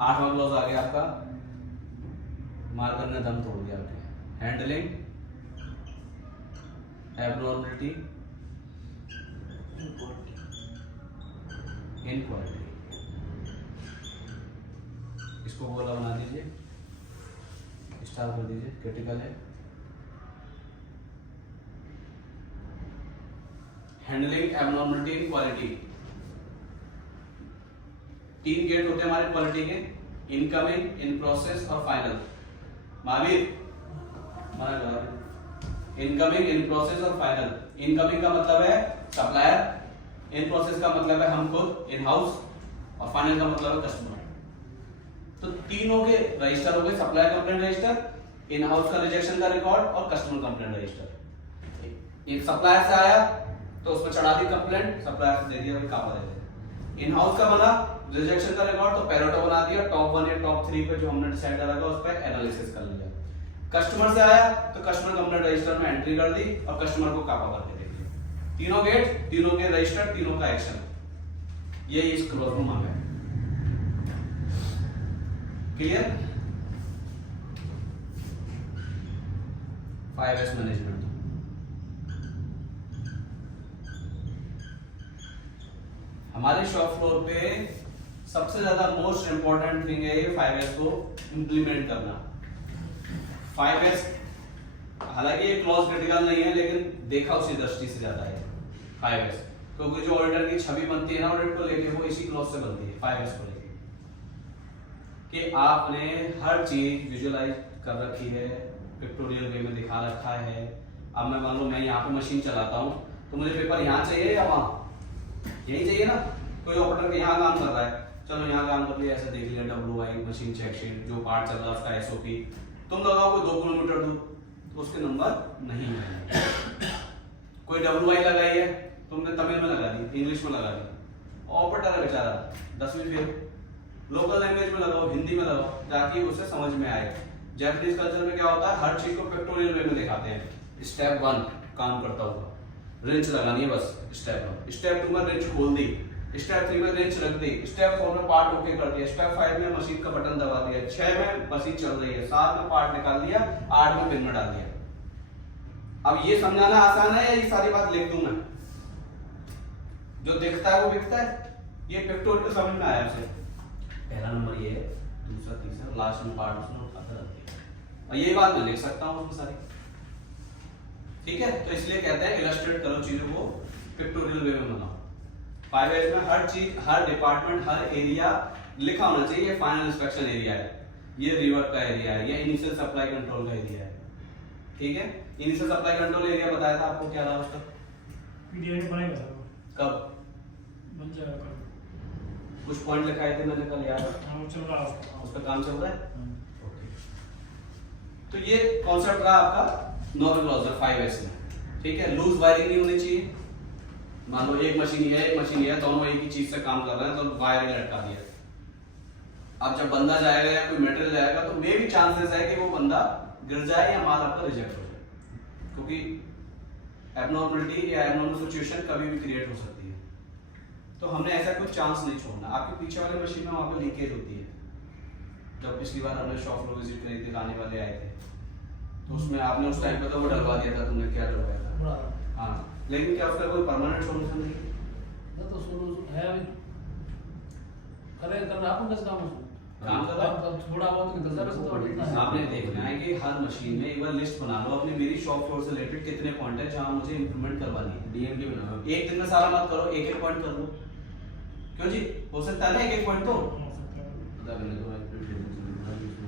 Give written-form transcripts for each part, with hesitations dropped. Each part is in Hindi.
8वां क्लॉज आ गया आपका, मार्कर ने दम तोड़ दिया आपके। हैंडलिंग एबनॉर्मलिटी इनक्वालिटी, इसको बोला बना दीजिए, स्टार कर दीजिए, क्रिटिकल है। हैंडलिंग एबनॉर्मलिटी इनक्वालिटी, 3 गेट होते हैं हमारे क्वालिटी के, इनकमिंग, इन प्रोसेस और final. Mahavir incoming, in process और फाइनल। इनकमिंग का मतलब है सप्लायर, इन प्रोसेस का मतलब है हम खुद इन हाउस, और फाइनल का मतलब है कस्टमर। तो तीनों के रजिस्टर हो गए, supplier complaint register, in house का रिजेक्शन का रिकॉर्ड और कस्टमर कंप्लेंट रजिस्टर। एक सप्लायर से आया तो उसमें चढ़ा दी कंप्लेंट, सप्लायर से दे दिया, भाई कापा दे दे। इन हाउस का बना रिजेक्शन का रिकॉर्ड तो पैरोटो बना दिया, टॉप 1 या टॉप 3 पे जो हमने डिसाइड करा था उस पर एनालिसिस कर लिया। कस्टमर से आया तो कस्टमर कंप्लेंट रजिस्टर में एंट्री कर दी और कस्टमर को कापा करके दे दिया। तीनों गेट, तीनों के रजिस्टर, तीनों का एक्शन, ये इस क्लोज में मांगा है। क्लियर? 5S management. हमारे शॉप फ्लोर पे सबसे ज्यादा मोस्ट इंपॉर्टेंट थिंग है ये 5S को इंप्लीमेंट करना। 5S हालांकि ये क्लॉज क्रिटिकल नहीं है, लेकिन देखा उसी दृष्टि से ज्यादा है 5S, क्योंकि जो ऑडिटर की छवि बनती है ना ऑडिट को लेके, वो इसी क्लॉज से बनती है 5S को लेके, कि आपने हर चीज विजुअलाइज कर रखी है, पिक्टोरियल वे में दिखा रखा है। अब मैं मान लो मैं यहाँ पे मशीन चलाता हूँ तो मुझे पेपर यहाँ चाहिए या वहाँ, यही चाहिए ना। कोई ऑपरेटर के यहाँ काम कर रहा है, चलो यहाँ काम कर लिया, ऐसे देख लिया, WI मशीन चेक शीट, जो पार्ट चल रहा है उसका SOP, तुम लगाओ 2 किलोमीटर दूर तो उसके नंबर नहीं आएंगे। कोई WI लगाई है, तुमने तमिल में लगा दी, इंग्लिश में लगा दी, ऑपरेटर है बेचारा 10वीं फेल। लोकल लैंग्वेज में लगाओ, हिंदी में लगाओ, ताकि उसे समझ में आए। जापानीज कल्चर में क्या होता है, हर चीज को पिक्टोरियल वे में दिखाते हैं। स्टेप 1 काम करता हुआ, रिंच लगानी है बस, स्टेप 1। स्टेप 2 में रिंच खोल दी, स्टेप 3 में रिंच रख दी, स्टेप 4 में पार्ट ओके कर दिया, स्टेप 5 में मशीन का बटन दबा दिया, 6 में मशीन चल रही है, 7 में पार्ट निकाल दिया, 8 में पिन में डाल दिया। अब ये समझाना आसान है या ये सारी बात लिख दूं मैं? जो दिखता है वो दिखता है, ये पिक्टोरियल समझ में आया आपसे? पहला नंबर ये है, दूसरा, तीसरा, लास्ट में पार्ट उसने उठाकर रख दिया, और ये बात मैं लिख सकता हूँ उसमें सारी। ठीक है, तो इसलिए कहते हैं इलस्ट्रेट करो चीजों को, पिक्टोरियल वे में बनाओ। 5S में हर चीज, हर डिपार्टमेंट, हर एरिया लिखा होना चाहिए। फाइनल इंस्पेक्शन एरिया है, ये रिवर्क का एरिया है, ये इनिशियल सप्लाई कंट्रोल का एरिया है। ठीक है, इनिशियल सप्लाई कंट्रोल एरिया बताया था आपको, क्या रहा उसका? पीडीएफ बनेगा सर, कब बन जाएगा कल। कुछ पॉइंट लिखाए थे मैंने कल, याद है? हाँ, चल रहा है उस पर काम चल रहा है। ओके, तो ये कॉन्सेप्ट रहा आपका नॉर्मल क्लोजर 5S में। ठीक है, लूज वायरिंग नहीं होनी चाहिए। मान लो एक मशीन है, एक मशीन है, दोनों एक ही चीज से काम कर रहे हैं, तो वायरिंग लटका दिया। अब जब बंदा जाएगा या कोई मटेरियल जाएगा तो मे भी चांसेस है कि वो बंदा गिर जाए या माल आपका रिजेक्ट हो जाए, क्योंकि एबनॉर्मलिटी या एबनॉर्मल सिचुएशन कभी भी क्रिएट हो सकती है। तो हमने ऐसा कोई चांस नहीं छोड़ना। आपके पीछे वाले मशीन में वहां पे लीकेज होती है। जब पिछली बार हमने शॉप फ्लोर विजिट करी थी, आने वाले आए थे, तो उसमें आपने उस टाइम पे तो वो डलवा दिया था, तुमने क्या डलवाया था? हाँ, लेकिन क्या उसका कोई परमानेंट सॉल्यूशन नहीं है? ना तो सॉल्यूशन है अभी, करना अपन का काम है, काम कर रहा है थोड़ा बहुत निकल जाएगा। तो आपने देखना है कि हर मशीन में एक बार लिस्ट बना लो अपनी, मेरी शॉप फ्लोर से रिलेटेड कितने पॉइंट है जहां मुझे इंप्रूवमेंट करवानी है। DMD बनाओ, एक दिन में सारा मत करो, एक एक पॉइंट कर लो। क्यों जी, हो सकता है ना एक एक पॉइंट तो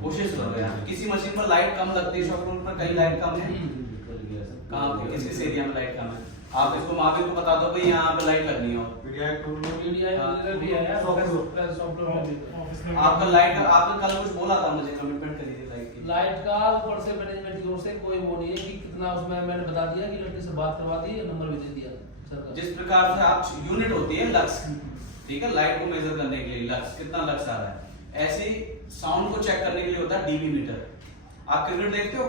कोशिश करो यार। किसी मशीन पर लाइट कम लगती है, शॉप फ्लोर पर कहीं लाइट कम है, कहां पे किस किस एरिया में लाइट कम है, आप इसको महावीर को बता दो भाई यहाँ पे लाइट लगनी हो। आपका लाइट, आपने कल कुछ बोला था मुझे, कमिटमेंट करी थी लाइट की। लाइट का ऊपर से मैनेजमेंट की ओर से कोई वो नहीं है कि कितना, उसमें मैंने बता दिया कि लड़के से बात करवा दी, नंबर भी दे दिया सर। जिस प्रकार से आप यूनिट होती है लक्स, ठीक है, लाइट को मेजर करने के लिए लक्स, कितना लक्स आ रहा है, ऐसे साउंड को चेक करने के लिए होता है डीबी मीटर। आप क्रिकेट देखते हो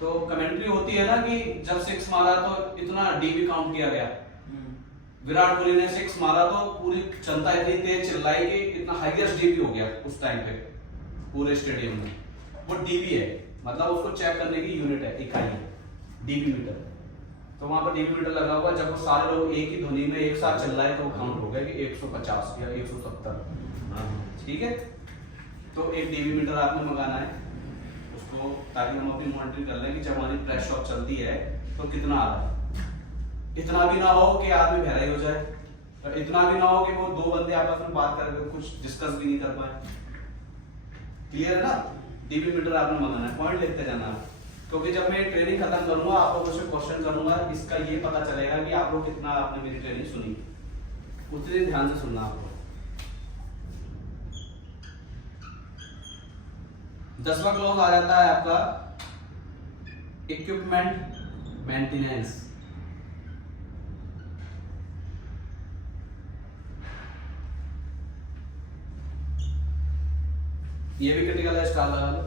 तो कमेंट्री होती है ना कि जब 6 मारा तो इतना डीबी काउंट किया गया, विराट कोहली ने 6 मारा तो पूरी जनता इतनी तेज चिल्लाई कि इतना हाईएस्ट डीबी हो गया उस टाइम पे पूरे स्टेडियम में। वो डीबी है, मतलब उसको चेक करने की यूनिट है, इकाई है, डीबी मीटर। तो वहां पर डीबी मीटर लगा हुआ, जब वो सारे लोग एक ही ध्वनि में एक साथ चिल्लाए तो वो काउंट हो गया कि 150 या 170। ठीक है, तो एक डीबी मीटर आपने मंगाना है उसको, ताकि हम अपनी मॉनिटरिंग कर लें कि जब हमारी प्रेस शॉक चलती है तो कितना आ रहा है। इतना भी ना हो कि आदमी बहरा ही हो जाए, और इतना भी ना हो कि वो दो बंदे आपस में बात करके कुछ डिस्कस भी नहीं कर पाए। क्लियर है ना? डीबी मीटर आपने मंगाना है, पॉइंट लिखते जाना है, क्योंकि जब मैं ट्रेनिंग खत्म करूंगा आप लोगों से क्वेश्चन करूंगा, इसका ये पता चलेगा कि आप लोग कितना आपने मेरी ट्रेनिंग सुनी, उतने ध्यान से सुनना आपको। 10वां क्लॉज आ जाता है आपका इक्विपमेंट मेंटेनेंस। ये भी क्रिटिकल है, स्टार लगा लो।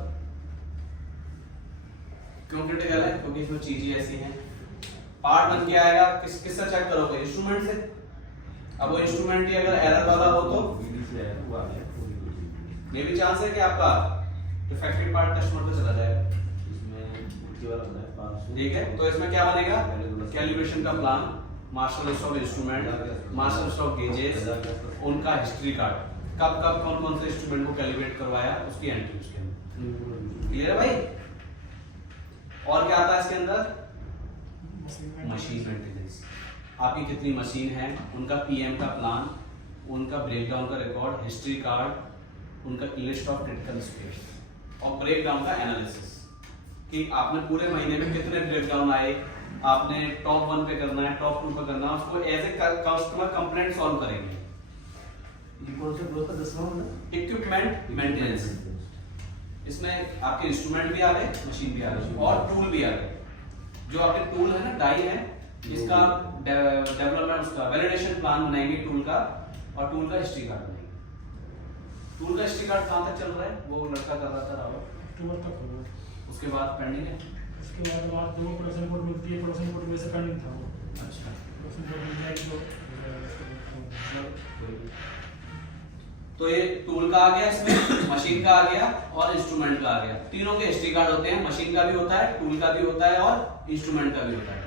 क्यों क्रिटिकल है? क्योंकि इसमें चीजें ऐसी हैं, पार्ट बन के आएगा, किससे चेक करोगे? इंस्ट्रूमेंट से। अब वो इंस्ट्रूमेंट ही अगर एरर वाला हो तो ये भी चांस है कि आपका डिफेक्टेड पार्ट कस्टमर पे चला जाएगा। ठीक है, तो इसमें क्या बनेगा? कैलिब्रेशन का plan, master list of instrument, master list of gauges, उनका हिस्ट्री कार्ड, कब कब कौन कौन से इंस्ट्रूमेंट को कैलिब्रेट करवाया, उसकी एंट्री उसके अंदर। क्लियर है भाई? और क्या आता है इसके अंदर? Machine maintenance. आपकी कितनी मशीन है, उनका पीएम का प्लान, उनका ब्रेकडाउन का रिकॉर्ड, हिस्ट्री कार्ड, उनका लिस्ट ऑफ क्रिटिकल स्पेस, और ब्रेकडाउन का एनालिसिस कि आपने पूरे महीने में कितने ब्रेकडाउन आए, आपने टॉप 1 पे करना है, टॉप 2 पे करना है, उसको as a customer complaint solve करेंगे। इक्विपमेंट मेंटेनेंस, इसमें आपके इंस्ट्रूमेंट भी आ गए, मशीन भी आ गई, और टूल भी आ गए। जो आपके टूल है ना, डाई है, इसका डेवलपमेंट, उसका वैलिडेशन प्लान बनाएंगे टूल का, और टूल का हिस्ट्री कार्ड बनाएंगे। टूल का हिस्ट्री कार्ड कहाँ तक चल रहा है? वो लड़का कर रहा था रावत, अक्टूबर तक होगा। उसके बाद पेंडिंग है। उसके बाद जो प्रोडक्शन कोड मिलती है, प्रोडक्शन कोड में से पेंडिंग था वो। अच्छा, प्रोडक्शन कोड मिल जाएगी तो ये टूल का आ गया, इसमें मशीन का आ गया और इंस्ट्रूमेंट का आ गया। तीनों के हिस्ट्री कार्ड होते हैं, मशीन का भी होता है, टूल का भी होता है, और इंस्ट्रूमेंट का भी होता है।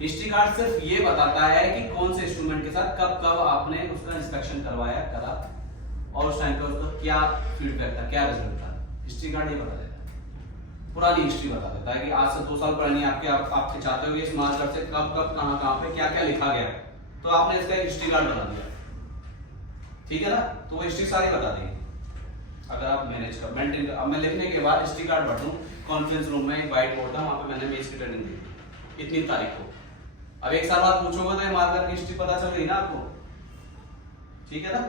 हिस्ट्री कार्ड सिर्फ ये बताता है कि कौन से इंस्ट्रूमेंट के साथ कब कब आपने उसका इंस्पेक्शन करवाया, करा, और उस टाइम पे उसका क्या फीडबैक था, क्या रिजल्ट था। हिस्ट्री कार्ड ये बता देता है, पुरानी हिस्ट्री बता देता है कि आज से 2 साल पुरानी आपके चाहते हो कि इस मार्कर से कब कब कहाँ पे क्या क्या लिखा गया, तो आपने इसका हिस्ट्री कार्ड बना दिया। ठीक है ना? तो वो हिस्ट्री सारी बता देगी अगर आप मैनेज कर मेंटेन कर। अब मैं लिखने के बाद हिस्ट्री कार्ड भर दूं, कॉन्फ्रेंस रूम में एक व्हाइट बोर्ड था, वहां पे मैंने मेज की ट्रेनिंग दी थी इतनी तारीख को। अब 1 साल बाद पूछोगे तो ये मार्कर की हिस्ट्री पता चल गई ना आपको। ठीक है ना?